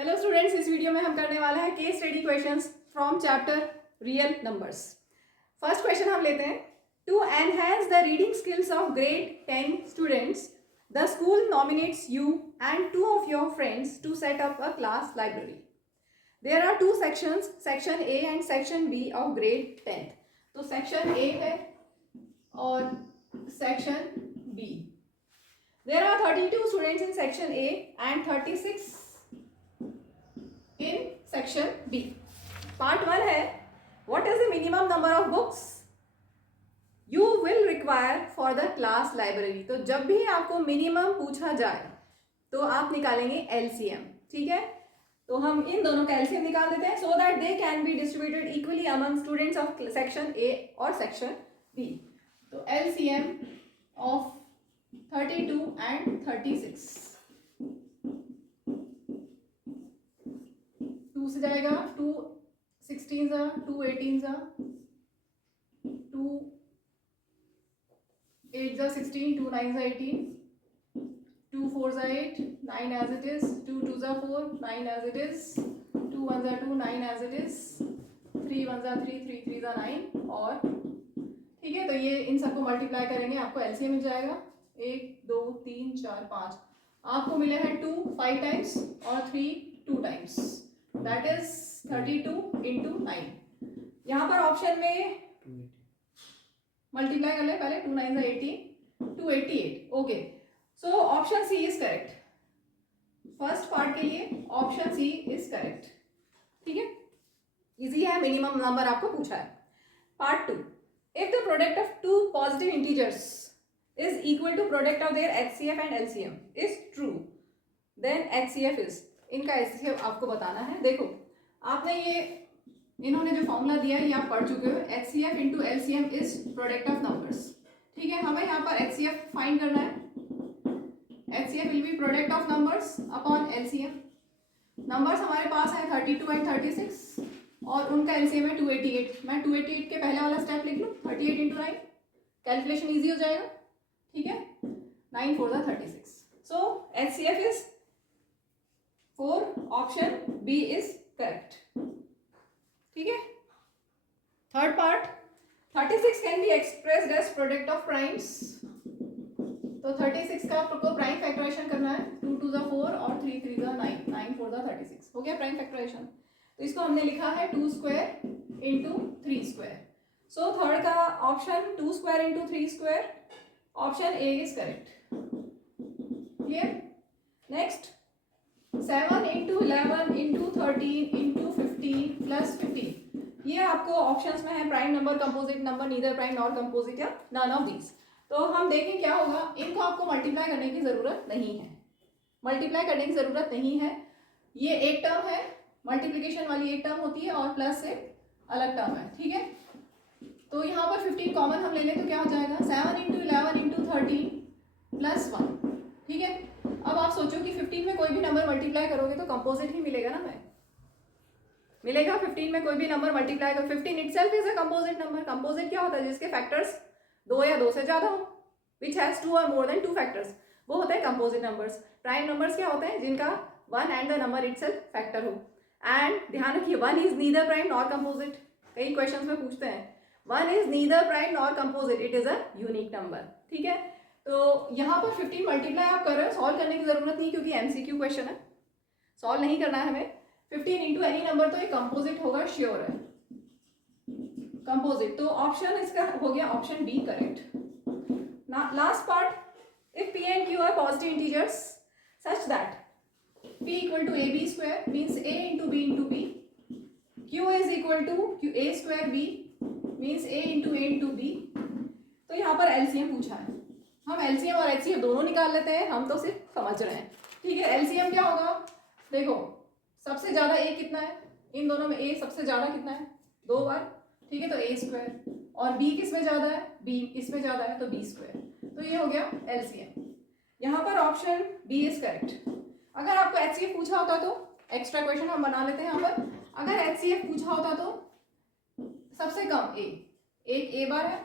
Hello students, इस video में हम करने वाला है case study questions from chapter real numbers. First question हम लेते हैं। To enhance the reading skills of grade 10 students, the school nominates you and two of your friends to set up a class library. There are two sections, section A and section B of grade 10। तो section A है और section B. There are 32 students in section A and 36 in section B. Part 1 है what is the minimum number of books you will require for the class library। तो जब भी आपको minimum पूछा जाए तो आप निकालेंगे LCM, ठीक है। तो हम इन दोनों का LCM निकाल देते हैं so that they can be distributed equally among students of section A और section B। तो LCM of 32 and 36, 2 से जाएगा 2 16 जा, 2 18 जा, 2 8 जा 16, 2 9 जा 18, 2 4 जा 8, 9 as it is, 2 2 जा 4, 9 as it is, 2 1 जा 2, 9 as it is, 3 1 जा 3, 3 3 जा 9। और ठीक है, तो ये इन सबको मल्टीप्लाई करेंगे, आपको LCM मिल जाएगा 1 2 3 4 5। आपको मिले हैं 2 5 टाइम्स और 3 2 टाइम्स, दैट इज 32 इंटू 9। यहाँ पर ऑप्शन में मल्टीप्लाई कर ले पहले, 2 9 18, 288। Okay, so option C is correct. First part के लिए ऑप्शन सी इज करेक्ट, ठीक है, इजी है, मिनिमम नंबर आपको पूछा है। Part 2, if the product of two positive integers is equal to product of their HCF and LCM is true, then HCF is, इनका HCF आपको बताना है। देखो आपने ये इन्होंने जो फॉर्मूला दिया है ये आप पढ़ चुके हो, HCF into LCM is product of numbers, ठीक है। हमें यहाँ पर HCF फाइंड करना है। HCF will be product of numbers upon LCM। Numbers हमारे पास है 32 एंड 36 और उनका LCM है 288। मैं 288 के पहले वाला स्टेप लिख लूँ, 38 इंटू 9, कैलकुलेशन ईजी हो जाएगा, ठीक है। 9 4 36, so HCF is 4, option B is correct, ठीक है। Third part, 36 can be expressed as product of primes. तो 36 का आपको प्राइम फैक्टराइजेशन करना है, 2 2 जा 4 और 3 3 जा 9, 9 4 जा 36 हो गया प्राइम फैक्टराइजेशन। तो इसको हमने लिखा है 2 square into 3 square. So third का option 2 square into 3 square, option A is correct, clear. Next 7 into 11 into 13 into 15 plus 15, ये आपको ऑप्शंस में है prime number, composite number, neither prime nor composite या नन ऑफ दीज। तो हम देखें क्या होगा, इनको आपको मल्टीप्लाई करने की जरूरत नहीं है, मल्टीप्लाई करने की जरूरत नहीं है। ये एक टर्म है, मल्टीप्लीकेशन वाली एक टर्म होती है और प्लस से अलग टर्म है, ठीक है। तो यहाँ पर 15 कॉमन हम ले लें तो क्या हो जाएगा, 7 इंटू 11 इंटू 13 प्लस 1, ठीक है। अब आप सोचो कि 15 में कोई भी नंबर मल्टीप्लाई करोगे तो कंपोजिट ही मिलेगा ना, मैं मिलेगा 15 में कोई भी नंबर मल्टीप्लाई करो, 15 itself is a composite number. Composite क्या होता है, जिसके फैक्टर्स 2 या 2 से ज्यादा हो, विच हैज 2 और मोर देन 2 फैक्टर्स, वो होते हैं कंपोजिट नंबर्स। प्राइम नंबर्स क्या होते हैं, जिनका 1 and the number itself factor हो। एंड ध्यान रखिए 1 is neither prime nor composite, कई क्वेश्चंस में पूछते हैं 1 is neither prime nor composite, it is a unique number, ठीक है। तो यहाँ पर 15 मल्टीप्लाई आप कर रहे हो, सॉल्व करने की जरूरत नहीं क्योंकि MCQ क्वेश्चन है, सॉल्व नहीं करना है हमें। 15 इंटू एनी नंबर तो ये कंपोजिट होगा, श्योर है कंपोजिट। तो ऑप्शन इसका हो गया option B correct. Last part, if P and Q are positive integers such that P equal to AB square means A into B into B, Q is equal to A square B means A into B। तो यहाँ पर LCM पूछा है, हम LCM और HCF दोनों निकाल लेते हैं, हम तो सिर्फ समझ रहे हैं, ठीक है। LCM क्या होगा, देखो सबसे ज्यादा A कितना है, इन दोनों में A सबसे ज्यादा कितना है, 2 बार, ठीक है। तो A स्क्वायर, और B किस में ज्यादा है, B इसमें ज्यादा है, तो B स्क्वायर। तो ये हो गया LCM। यहाँ पर ऑप्शन बी इज करेक्ट। अगर आपको HCF पूछा होता तो एक्स्ट्रा क्वेश्चन हम बना लेते हैं यहाँ पर। अगर HCF पूछा होता तो सबसे कम एक A बार है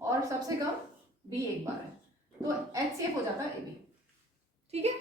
और सबसे कम B एक बार है, तो HCF हो जाता है AB, ठीक है।